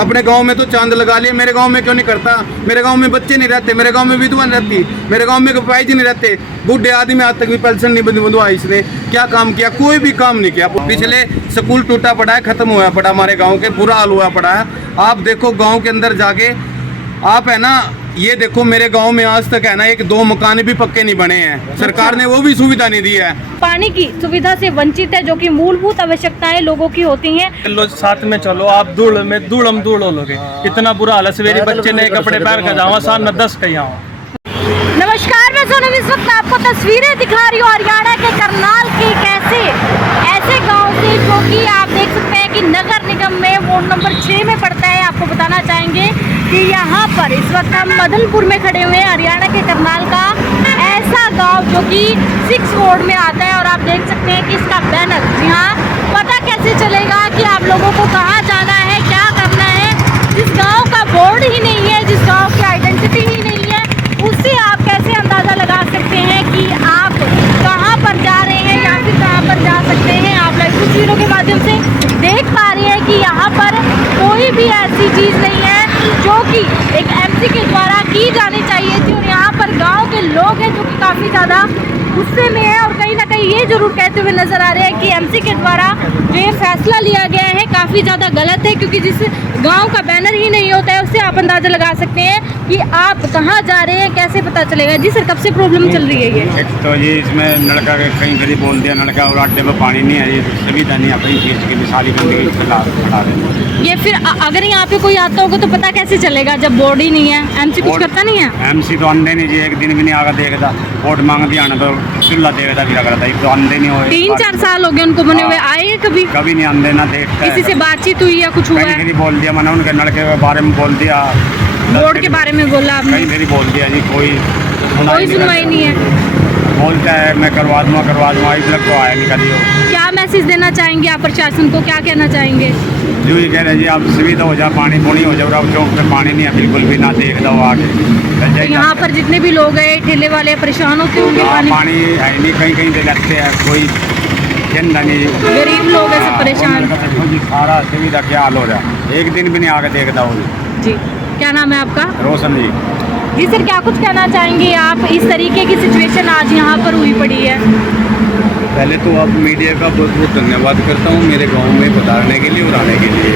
अपने गांव में तो चांद लगा लिया, मेरे गांव में क्यों नहीं करता? मेरे गांव में बच्चे नहीं रहते, मेरे गांव में विधवा नहीं रहती, मेरे गांव में कपाई नहीं रहते, बूढ़े आदमी आज तक भी पेंशन नहीं बंधवा। इसने क्या काम किया? कोई भी काम नहीं किया। पिछले स्कूल टूटा पड़ा है, खत्म हुआ पड़ा हमारे गाँव के, बुरा हाल हुआ पड़ा है। आप देखो गाँव के अंदर जाके, आप है ना, ये देखो मेरे गांव में आज तक है ना 1-2 मकान भी पक्के नहीं बने हैं, सरकार ने वो भी सुविधा नहीं दी है। पानी की सुविधा से वंचित है, जो कि मूलभूत आवश्यकताएं लोगों की होती हैं। लो साथ में चलो, आप धूल में धूलम धूल हो लोगे, इतना बुरा हाल है। सवेरे बच्चे ने कपड़े पहन कर जाओ, शाम में 10 कहीं आओ। नमस्कार, मैं सोनम इस वक्त आपको तस्वीरें दिखा रही हूँ हरियाणा के करनाल के ऐसे गांव से, जो कि आप देख सकते हैं कि नगर निगम में वार्ड नंबर 6 में पड़ता है। आपको बताना चाहेंगे कि यहाँ पर इस वक्त हम मदनपुर में खड़े हुए हैं, हरियाणा के करनाल का ऐसा गांव जो कि 6 वार्ड में आता है। और आप देख सकते हैं कि इसका बैनर, जी हाँ, पता कैसे चलेगा कि आप लोगों को कहाँ जाना है, क्या करना है। जिस गाँव का बोर्ड ही नहीं है, जिस गाँव की आइडेंटिटी ही नहीं है, उससे आप कैसे अंदाज़ा लगा सकते हैं कि आप कहाँ पर जा रहे हैं या फिर कहाँ पर जा सकते हैं। आप लाइव तस्वीरों के माध्यम से देख पा रहे हैं कि यहाँ पर कोई भी ऐसी चीज़ नहीं है जो कि एक एमसी के द्वारा की जानी चाहिए थी। और यहाँ पर गांव के लोग हैं जो कि काफ़ी ज़्यादा गुस्से में है और कहीं ना कहीं ये जरूर कहते हुए नजर आ रहे हैं कि एमसी के द्वारा जो ये फैसला लिया गया है काफ़ी ज़्यादा गलत है, क्योंकि जिस गांव का बैनर ही नहीं होता है उससे आप अंदाज़ा लगा सकते हैं कि आप कहाँ जा रहे हैं, कैसे पता चलेगा। जी सर, कब से प्रॉब्लम चल रही है ये? तो ये इसमें नलका कहीं कहीं बोल दिया नलका और अड्डे पर पानी नहीं है, ये सुविधा नहीं अपनी चीज़ की मिसाली गंदगी खड़ा रहे। ये फिर अगर यहाँ पे कोई आता होगा तो पता कैसे चलेगा जब बोर्ड ही नहीं है? एमसी कुछ करता नहीं है? एमसी तो आंदे नहीं जी, एक दिन भी नहीं आकर देखता, वोट मांग दिया आना तो चूल्हा देखता भी लग रहा था, तो आंदे नहीं हो। 3-4 साल हो गए उनको बने हुए, आए कभी नहीं आंदे ना देखता। किसी से बातचीत हुई या कुछ हुआ है? कहीं बोल दिया मैंने, उनके नलके के बारे में बोल दिया, बोर्ड के बारे में बोला आपने? कहीं मेरी बोल दिया जी, कोई सुनवाई नहीं है। बोलता है मैं करवा दूँगा इस लग तो आया नहीं कभी। क्या मैसेज देना चाहेंगे आप प्रशासन को, क्या कहना चाहेंगे? जो ये कह रहे जी आप सुविधा हो जाए, पानी पुणी हो जाए, अब चौक पे पानी नहीं है बिल्कुल भी, ना देख दो आगे। तो यहाँ पर जितने भी लोग हैं ठेले वाले परेशान होते होंगे? पानी है नहीं, कहीं कहीं से लगते हैं, कोई नहीं, गरीब लोग हैं सब परेशान। सारा सुविधा क्या हाल हो रहा है, एक दिन भी नहीं आगे देखता वो जी। क्या नाम है आपका? रोशन जी। जी सर, क्या कुछ कहना चाहेंगे आप? इस तरीके की सिचुएशन आज यहाँ पर हुई पड़ी है। पहले तो आप मीडिया का बहुत बहुत धन्यवाद करता हूँ मेरे गांव में बताने के लिए और आने के लिए।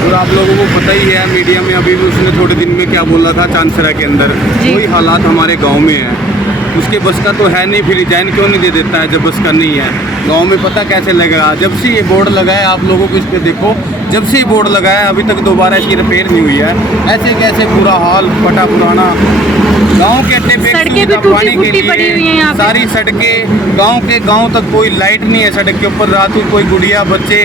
और आप लोगों को पता ही है मीडिया में अभी भी उसने थोड़े दिन में क्या बोला था, चांदसरा के अंदर वही हालात हमारे गांव में है। उसके बस का तो है नहीं, फिर रिजाइन क्यों नहीं दे देता है जब बस का नहीं है? गांव में पता कैसे लगेगा? जब से ये बोर्ड लगा है, आप लोगों को इस पर देखो, जब से ये बोर्ड लगा है अभी तक दोबारा इसकी रिपेयर नहीं हुई है। ऐसे कैसे बुरा हाल, फटा पुराना गांव के अड्डे पे सड़कें भी टूटी फूटी पड़ी हुई हैं यहाँ पे। सारी सड़कें गांव तक कोई लाइट नहीं है सड़क के ऊपर। रात को कोई गुड़िया बच्चे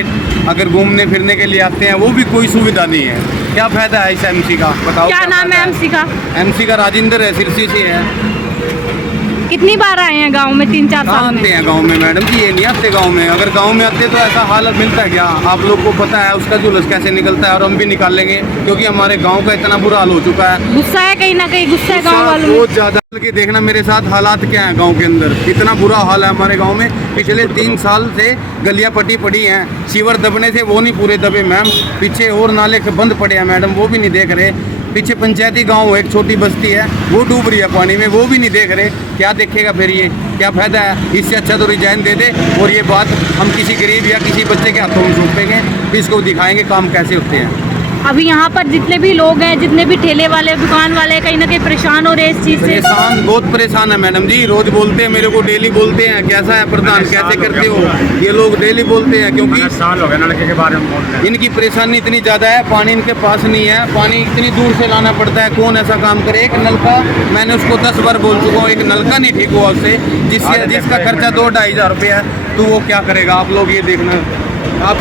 अगर घूमने फिरने के लिए आते हैं वो भी कोई सुविधा नहीं है। क्या फायदा है इस एमसी का? बताओ क्या नाम है एमसी का? एमसी का राजेंद्र है, सिरसी से है। कितनी बार आए हैं गांव में? 3-4 साल में आते हैं गांव में मैडम जी, ये नहीं आते गांव में। अगर गांव में आते तो ऐसा हालत मिलता है क्या? आप लोग को पता है उसका जुलूस कैसे निकलता है, और हम भी निकाल लेंगे क्योंकि हमारे गांव का इतना बुरा हाल हो चुका है। गुस्सा है कहीं ना कहीं, गुस्सा है गाँव वालों में बहुत ज्यादा। के देखना मेरे साथ हालात क्या है गांव के अंदर, इतना बुरा हाल है हमारे गांव में। पिछले 3 साल से गलियां पटी पड़ी हैं, सीवर दबने से वो नहीं पूरे दबे मैम, पीछे और नाले बंद पड़े हैं मैडम, वो भी नहीं देख रहे। पीछे पंचायती गांव एक छोटी बस्ती है, वो डूब रही है पानी में, वो भी नहीं देख रहे। क्या देखेगा फिर ये? क्या फायदा है? इससे अच्छा तो रिजाइन दे दे और ये बात हम किसी गरीब या किसी बच्चे के हाथों में सौंपेंगे, फिर इसको दिखाएंगे काम कैसे होते हैं। अभी यहाँ पर जितने भी लोग हैं, जितने भी ठेले वाले, दुकान वाले, कहीं ना कहीं परेशान हो रहे हैं इस चीज़ से। परेशान, बहुत परेशान है मैडम जी। रोज बोलते हैं मेरे को, डेली बोलते हैं कैसा है प्रधान, कैसे करते हो? ये लोग डेली बोलते हैं क्योंकि साल हो गए नलके के बारे में बोल रहे हैं। इनकी परेशानी इतनी ज़्यादा है, पानी इनके पास नहीं है, पानी इतनी दूर से लाना पड़ता है। कौन ऐसा काम करे? एक नलका, मैंने उसको 10 बार बोल चुका हूँ, एक नलका नहीं ठीक हुआ उससे, जिसका खर्चा 2-2.5 हज़ार रुपया है, तो वो क्या करेगा? आप लोग ये देखना। आप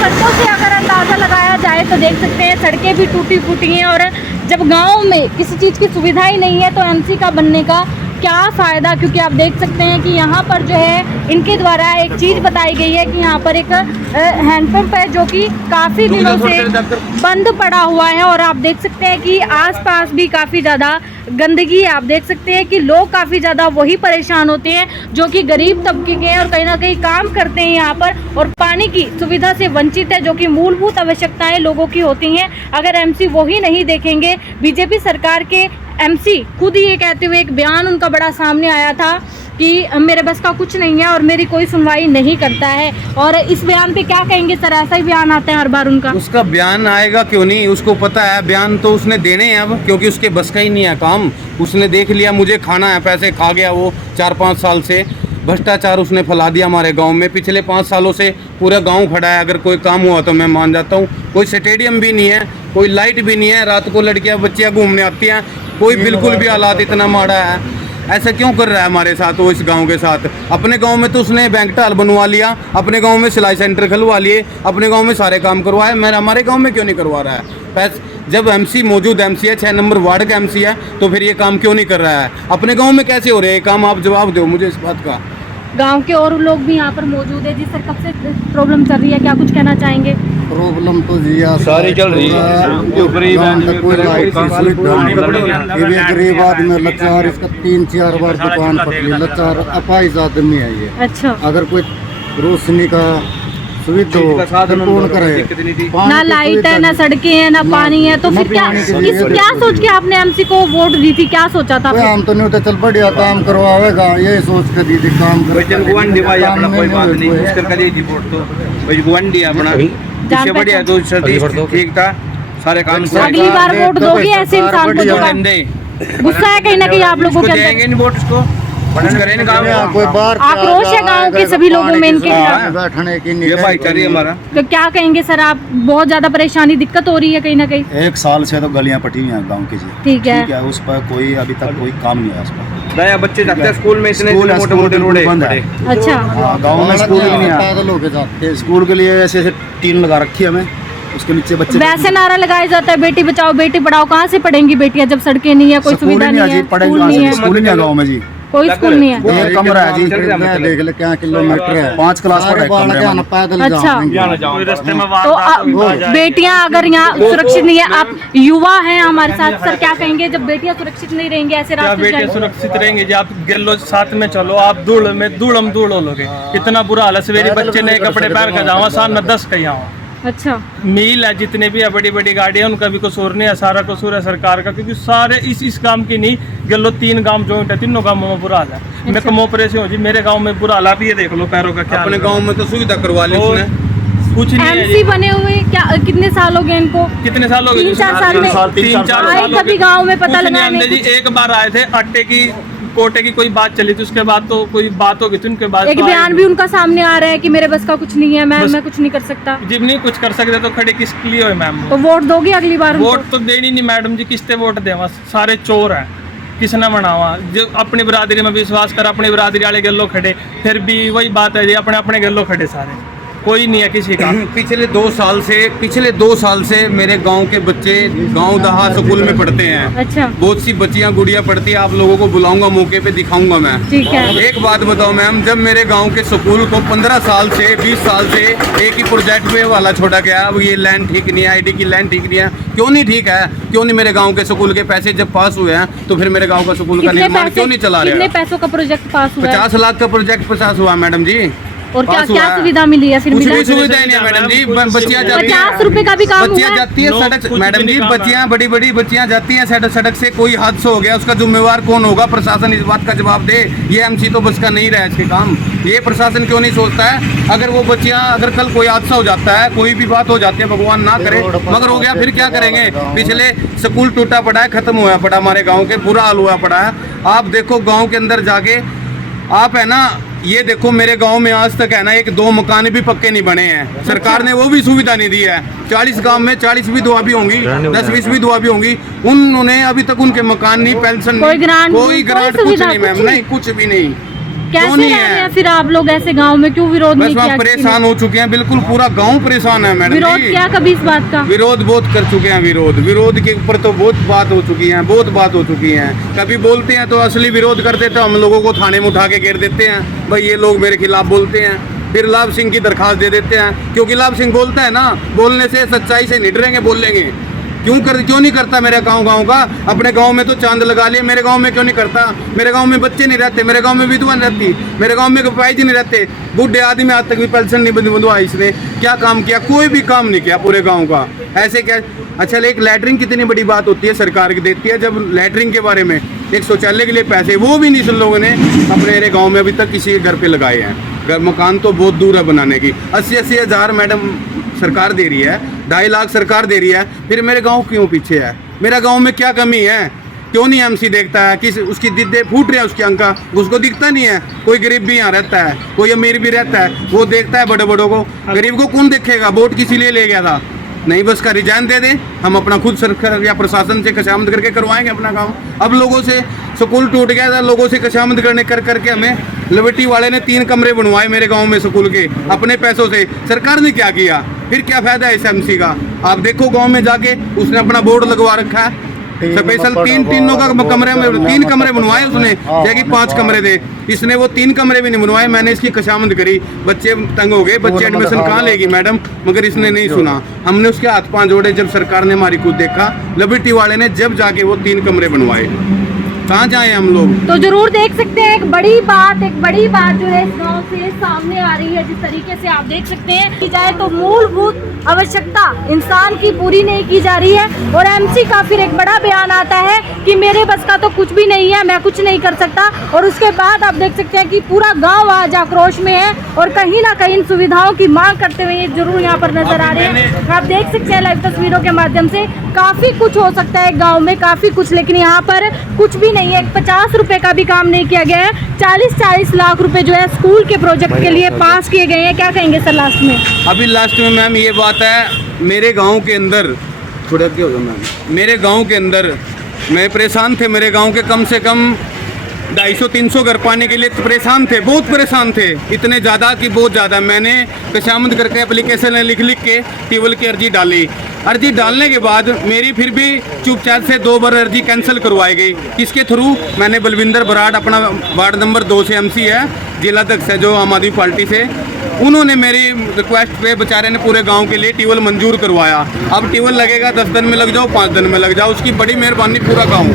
सड़कों से अगर अंदाज़ा लगाया जाए तो देख सकते हैं सड़कें भी टूटी फूटी हैं। और जब गांव में किसी चीज़ की सुविधा ही नहीं है तो एमसी का बनने का क्या फ़ायदा? क्योंकि आप देख सकते हैं कि यहाँ पर जो है इनके द्वारा एक चीज़ बताई गई है कि यहाँ पर एक हैंडपम्प है जो कि काफ़ी दिनों से बंद पड़ा हुआ है। और आप देख सकते हैं कि आसपास भी काफ़ी ज़्यादा गंदगी है। आप देख सकते हैं कि लोग काफ़ी ज़्यादा वही परेशान होते हैं जो कि गरीब तबके के हैं और कहीं ना कहीं काम करते हैं यहाँ पर और पानी की सुविधा से वंचित है, जो कि मूलभूत आवश्यकताएं लोगों की होती हैं। अगर एमसी वही नहीं देखेंगे, बीजेपी सरकार के एमसी खुद ये कहते हुए एक बयान उनका बड़ा सामने आया था कि मेरे बस का कुछ नहीं है और मेरी कोई सुनवाई नहीं करता है। और इस बयान पे क्या कहेंगे सर? ऐसा ही बयान आता है हर बार उनका। उसका बयान आएगा क्यों नहीं, उसको पता है बयान तो उसने देने हैं अब, क्योंकि उसके बस का ही नहीं है काम। उसने देख लिया मुझे खाना है, पैसे खा गया वो 4-5 साल से। भ्रष्टाचार उसने फैला दिया हमारे गांव में। पिछले 5 सालों से पूरा गांव खड़ा है। अगर कोई काम हुआ तो मैं मान जाता हूँ। कोई स्टेडियम भी नहीं है, कोई लाइट भी नहीं है, रात को लड़कियां बच्चियां घूमने आती हैं, कोई बिल्कुल भी हालात इतना माड़ा है। ऐसा क्यों कर रहा है हमारे साथ वो, इस गांव के साथ? अपने गांव में तो उसने बैंक टाल बनवा लिया, अपने गांव में सिलाई सेंटर खुलवा लिए, अपने गांव में सारे काम करवाए। मैं हमारे गांव में क्यों नहीं करवा रहा है? जब एमसी मौजूद एमसी है, 6 नंबर वार्ड का एमसी है, तो फिर ये काम क्यों नहीं कर रहा है? अपने गाँव में कैसे हो रहे हैं काम? आप जवाब दो मुझे इस बात का। गांव के और लोग भी यहाँ पर मौजूद है। जी सर, कब से प्रॉब्लम चल रही है, क्या कुछ कहना चाहेंगे? प्रॉब्लम तो जी यार सारी चल रही है। जो गरीब है, ये भी गरीब आदमी लाचार, इसका 3-4 बार दुकान पकड़ी, लाचार अपाहिज आदमी है ये। अच्छा, अगर कोई रोशनी का सुविधा हो तो कौन करे? ना लाइट है, ना सड़कें हैं, ना पानी है, तो फिर क्या क्या सोच के आपने एमसी को वोट दी थी? क्या सोचा था? हम तो नहीं होते, चल बढ़िया काम करवाएगा ये सोच के दी थी। काम बढ़िया ठीक था, सारे काम। अगली बार वोट दोगे ऐसे इंसान को? गुस्सा है कहीं ना कहीं आप लोगों के अंदर? कोई बार आक्रोश है गांव के सभी लोगों में इनके खिलाफ। बैठने की ये भाईचारी हमारा। तो क्या कहेंगे सर आप? बहुत ज्यादा परेशानी दिक्कत हो रही है कहीं ना कहीं। 1 साल से तो गलियां पटी हुई हैं गांव की जी। ठीक है। उस पर कोई अभी तक कोई काम नहीं है उस पर। दया बच्चे जाते हैं स्कूल में, इतने मोटे मोटे रोड बंद है। अच्छा, गाँव में स्कूल ही नहीं है। पैदल होके जाते। स्कूल के लिए ऐसे टीन लगा रखी है हमें, उसके नीचे बच्चे। वैसे नारा लगाया जाता है बेटी बचाओ बेटी पढ़ाओ। कहाँ से पढ़ेंगी बेटियां जब सड़कें नहीं है, कोई सुविधा नहीं है, स्कूल नहीं है? स्कूल नहीं है गाँव में जी, कोई स्कूल नहीं है। एक कमरा है जी। देख ले क्या किलोमीटर है, 5 क्लास पढ़ा है कमरे में। पैदल अच्छा। जाएंगे। रास्ते में तो बेटियां अगर यहाँ सुरक्षित नहीं है, आप युवा हैं हमारे साथ, सर क्या कहेंगे जब बेटियां सुरक्षित नहीं रहेंगी ऐसे क्या रास्ते बेटे से? सुरक्षित रहेंगे जी? आप गेलो साथ में चलो, आप धूल में धूलम धूल हो लोगे। इतना बुरा हाल है। सवेरे बच्चे नए कपड़े पहन कर जाओ, शाम में 10 कहीं आओ। अच्छा, मील है जितने भी है, बड़ी बड़ी गाड़ियाँ, उनका भी कसूर नहीं है, सारा कसूर है सरकार का। क्योंकि सारे इस काम की नहीं, गलो 3 गांव जॉइंट है, तीनों गांवों में बुरा हाल है। मैं कमोपरे से हूँ जी, मेरे गांव में बुरा हाल है। आप ये देख लो पैरों का क्या। अपने गांव में तो सुविधा करवा ली उसने। कुछ नहीं है एमसी जी। बने हुए क्या कितने साल हो गए इनको? कितने साल हो गए? 3-4 साल में 3-4 आए साल हो कभी गए। गांव में पता कुछ नहीं लगाने? आंदे जी। एक बार आए थे, आटे की कोटे की कोई बात चली थी, उसके बाद तो कोई बात होगी थी, उनके बाद एक तो बयान भी उनका सामने आ रहा है कि मेरे बस का कुछ नहीं है, मैं कुछ नहीं कर सकता। जब नहीं कुछ कर सकते तो खड़े किसके लिए हो मैम? तो वोट दोगे अगली बार उनको? वोट तो देनी नहीं मैडम जी, किसते वोट देवा? सारे चोर हैं, किसने मनावा? जो अपनी बरादरी में विश्वास कर, अपनी बरादरी वाले गल्लो खड़े, फिर भी वही बात है जी, अपने अपने गल्लो खड़े सारे, कोई नहीं है किसी का। पिछले 2 साल से मेरे गांव के बच्चे गांव दहा स्कूल में पढ़ते हैं। अच्छा, बहुत सी बच्चियां गुड़ियां पढ़ती है। आप लोगों को बुलाऊंगा, मौके पे दिखाऊंगा मैं। ठीक है। एक बात बताओ मैम, जब मेरे गांव के स्कूल को 15 साल से 20 साल से एक ही प्रोजेक्ट पे वाला छोड़ा गया, अब ये लाइन ठीक नहीं है, आईडी की लाइन ठीक नहीं है। क्यों नहीं ठीक है? क्यों नहीं? मेरे गाँव के स्कूल के पैसे जब पास हुए हैं तो फिर मेरे गाँव का स्कूल का निर्माण क्यों नहीं चला रहे? कितने पैसों का प्रोजेक्ट पास हुआ है? 50 लाख का प्रोजेक्ट 50 हुआ मैडम जी। और क्या पास हुआ क्या है। सुविधा मिली है फिर? कुछ मिला? भी सुविधा नहीं है मैडम जी। बच्चियां जाती 50 रुपए का भी काम हुआ बच्चियां है? जाती है लोग सड़क, कुछ मैडम भी जी नहीं काम बच्चियां बड़ी बड़ी बच्चियां जाती हैं सड़क से, कोई हादसा हो गया उसका जिम्मेवार कौन होगा? प्रशासन इस बात का जवाब दे। ये एमसी तो बस का नहीं रहा है इसके काम। ये प्रशासन क्यों नहीं सोचता है? अगर वो बच्चियां, अगर कल कोई हादसा हो जाता है, कोई भी बात हो जाती है, भगवान ना करे, मगर हो गया, फिर क्या करेंगे? पिछले स्कूल टूटा पड़ा है, खत्म हुआ पड़ा हमारे गाँव के, बुरा हाल हुआ पड़ा है। आप देखो गाँव के अंदर जाके, आप है ना, ये देखो मेरे गांव में आज तक है ना 1-2 मकान भी पक्के नहीं बने हैं। सरकार ने वो भी सुविधा नहीं दी है। 40 गांव में 40 भी दुआ भी होंगी, 10-20 भी दुआ भी होंगी, उन्होंने अभी तक उनके मकान नहीं, पेंशन कोई नहीं, ग्रांट कोई ग्रांट कुछ सुविधा नहीं मैम, कुछ नहीं कुछ भी नहीं। कैसे नहीं रह रहे है? हैं फिर आप लोग ऐसे गांव में? क्यों विरोध बस नहीं किया? वहाँ परेशान हो चुके हैं, बिल्कुल पूरा गांव परेशान है मैडम विरोध जी। किया कभी इस बात का? विरोध बहुत कर चुके हैं। विरोध के ऊपर तो बहुत बात हो चुकी है, बहुत बात हो चुकी है। कभी बोलते हैं तो असली विरोध करते तो हम लोगों को थाने में उठा के घेर देते हैं, भाई ये लोग मेरे खिलाफ बोलते हैं। फिर लाभ सिंह की दरखास्त दे देते हैं, क्योंकि लाभ सिंह बोलता है ना, बोलने से सच्चाई से नहीं डरेंगे, बोलेंगे। क्यों नहीं करता मेरे गाँव का? अपने गाँव में तो चांद लगा लिया, मेरे गाँव में क्यों नहीं करता? मेरे गाँव में बच्चे नहीं रहते, मेरे गाँव में विधवा नहीं रहती, मेरे गाँव में कपाई जी नहीं रहते, बूढ़े आदमी आज तक भी पेंशन नहीं बंधवाई। इसने क्या काम किया? कोई भी काम नहीं किया पूरे गाँव का। ऐसे क्या? अच्छा, एक लैटरिन कितनी बड़ी बात होती है, सरकार की देती है जब लैटरिन के बारे में, एक शौचालय के लिए पैसे, वो भी नहीं सुन लोगों ने अपने गांव में अभी तक किसी के घर पे लगाए हैं। घर मकान तो बहुत दूर है बनाने की। 80-80 हज़ार मैडम सरकार दे रही है, 2.5 लाख सरकार दे रही है, फिर मेरे गांव क्यों पीछे है? मेरा गांव में क्या कमी है? क्यों नहीं एमसी देखता है? किस उसकी दिद्दे फूट रहे हैं उसकी अंका, उसको दिखता नहीं है? कोई गरीब भी यहाँ रहता है, कोई अमीर भी रहता है, वो देखता है बड़े बड़ों को। गरीब को कौन देखेगा? वोट किसी लिए ले गया था? नहीं, बस का रिजाइन दे दे, हम अपना खुद सरकार या प्रशासन से कशामद करके करवाएंगे अपना काम। अब लोगों से स्कूल टूट गया था, लोगों से कशामद करके हमें लिबर्टी वाले ने 3 कमरे बनवाए मेरे गांव में स्कूल के अपने पैसों से। सरकार ने क्या किया? फिर क्या फायदा है इस एमसी का? आप देखो गांव में जाके, उसने अपना बोर्ड लगवा रखा है स्पेशल 3 का कमरे में 3 कमरे बनवाए उसने, जबकि 5 कमरे थे। इसने वो 3 कमरे भी नहीं बनवाए। मैंने इसकी कशामद करी, बच्चे तंग हो गए, बच्चे एडमिशन कहाँ लेगी मैडम? मगर इसने नहीं सुना। हमने उसके हाथ पांव जोड़े जब सरकार ने हमारी खुद देखा, लिबर्टी वाले ने जब जाके वो 3 कमरे बनवाए। कहाँ जाए हम लोग? तो जरूर देख सकते हैं एक बड़ी बात जो है इस गांव से सामने आ रही है। जिस तरीके से आप देख सकते हैं की जाए तो मूलभूत आवश्यकता इंसान की पूरी नहीं की जा रही है। और एमसी का फिर एक बड़ा बयान आता है कि मेरे बस का तो कुछ भी नहीं है, मैं कुछ नहीं कर सकता। और उसके बाद आप देख सकते हैं कि पूरा गाँव आज आक्रोश में है और कहीं ना कहीं इन सुविधाओं की मांग करते हुए जरूर यहाँ पर नजर आ रहे हैं। आप देख सकते हैं लाइव तस्वीरों के माध्यम से काफी कुछ हो सकता है गाँव में, काफी कुछ, लेकिन यहाँ पर कुछ भी नहीं है। 50 रुपए का भी काम नहीं किया गया है। 40-40 लाख रुपए जो है स्कूल के प्रोजेक्ट के लिए पास किए गए हैं। क्या कहेंगे सर लास्ट में? अभी लास्ट में मैम ये बात है, मेरे गांव के अंदर थोड़ा क्या होगा मैम, मेरे गांव के अंदर मैं परेशान थे। मेरे गांव के कम से कम 250-300 घर पाने के लिए परेशान थे, बहुत परेशान थे, इतने ज़्यादा कि बहुत ज़्यादा। मैंने कशामद करके एप्लीकेशन लिख के टेबल की अर्जी डाली। अर्जी डालने के बाद मेरी फिर भी चुपचाप से 2 बार अर्जी कैंसिल करवाई गई। किसके थ्रू? मैंने बलविंदर बराड़, अपना वार्ड नंबर 2 से एमसी है, जिला अध्यक्ष है जो आम आदमी पार्टी से, उन्होंने मेरी रिक्वेस्ट पे बेचारे ने पूरे गांव के लिए ट्यूबवेल मंजूर करवाया। अब ट्यूबवेल लगेगा 10 दिन में लग जाओ, 5 दिन में लग जाओ, उसकी बड़ी मेहरबानी पूरा गाँव।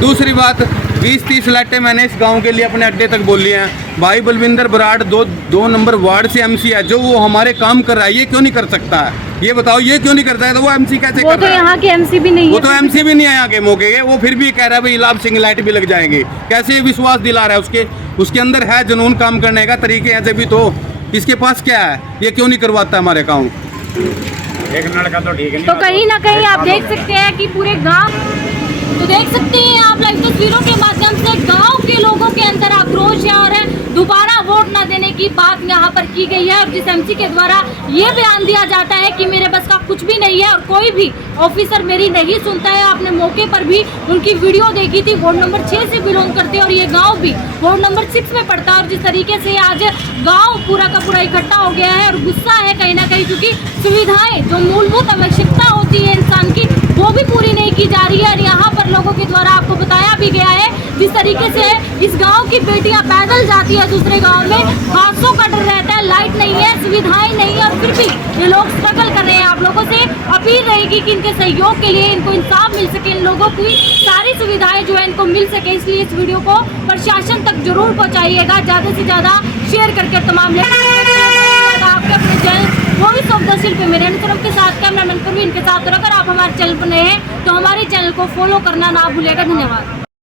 दूसरी बात, 20-30 लाइटें मैंने इस गांव के लिए अपने अड्डे तक बोल लिए हैं। भाई बलविंदर बराड़ 2 नंबर वार्ड से एमसी है, जो वो हमारे काम कर रहा है, ये क्यों नहीं कर सकता है? ये बताओ, ये क्यों नहीं करता है? तो वो एमसी कैसे वो कर तो रहा है? यहाँ के एमसी भी नहीं है। वो तो एमसी भी नहीं है यहाँ के मौके के, वो फिर भी कह रहा है भाई लाभ सिंह लाइट भी लग जाएंगे। कैसे विश्वास दिला रहा है? उसके अंदर है जुनून, काम करने का तरीके हैं जब भी। तो इसके पास क्या है? ये क्यों नहीं करवाता हमारे काम? एक लड़का तो ठीक है। तो कहीं ना कहीं आप देख सकते हैं कि पूरे गांव, तो देख सकते हैं आप लाइव तस्वीरों के माध्यम से गांव के लोगों के अंदर आक्रोश है और दोबारा वोट न देने की बात यहाँ पर की गई है। और जिस एमसी के द्वारा ये बयान दिया जाता है कि मेरे बस का कुछ भी नहीं है और कोई भी ऑफिसर मेरी नहीं सुनता है। आपने मौके पर भी उनकी वीडियो देखी थी, वार्ड नंबर 6 से बिलोंग करते हैं और ये गांव भी वार्ड नंबर 6 में पड़ता है। और जिस तरीके से आज गांव पूरा का पूरा इकट्ठा हो गया है और गुस्सा है कहीं ना कहीं, क्योंकि सुविधाएं जो मूलभूत आवश्यकता होती है इंसान की, वो भी पूरी नहीं की जा रही है। और यहाँ पर लोगों के द्वारा आपको बताया भी गया है जिस तरीके से इस गांव की बेटियां पैदल जाती है दूसरे गांव में, हादसों का डर रहता है, लाइट नहीं है, सुविधाएं नहीं है और फिर भी ये लोग स्ट्रगल कर रहे हैं। आप लोगों से अपील रहेगी कि इनके सहयोग के लिए इनको इंसाफ मिल सके, इन लोगों की सारी सुविधाएं जो है इनको मिल सके। इसलिए इस वीडियो को प्रशासन तक जरूर पहुँचाइएगा, ज़्यादा से ज़्यादा शेयर करके तमाम आपके अपने चैनल वॉइस ऑफ द शिल्प मेरे अनुसरम के साथ कैमरामैन प्रवीण के साथ। और अगर आप हमारे चैनल पर नए हैं तो हमारे चैनल को फॉलो करना ना भूलिएगा। धन्यवाद।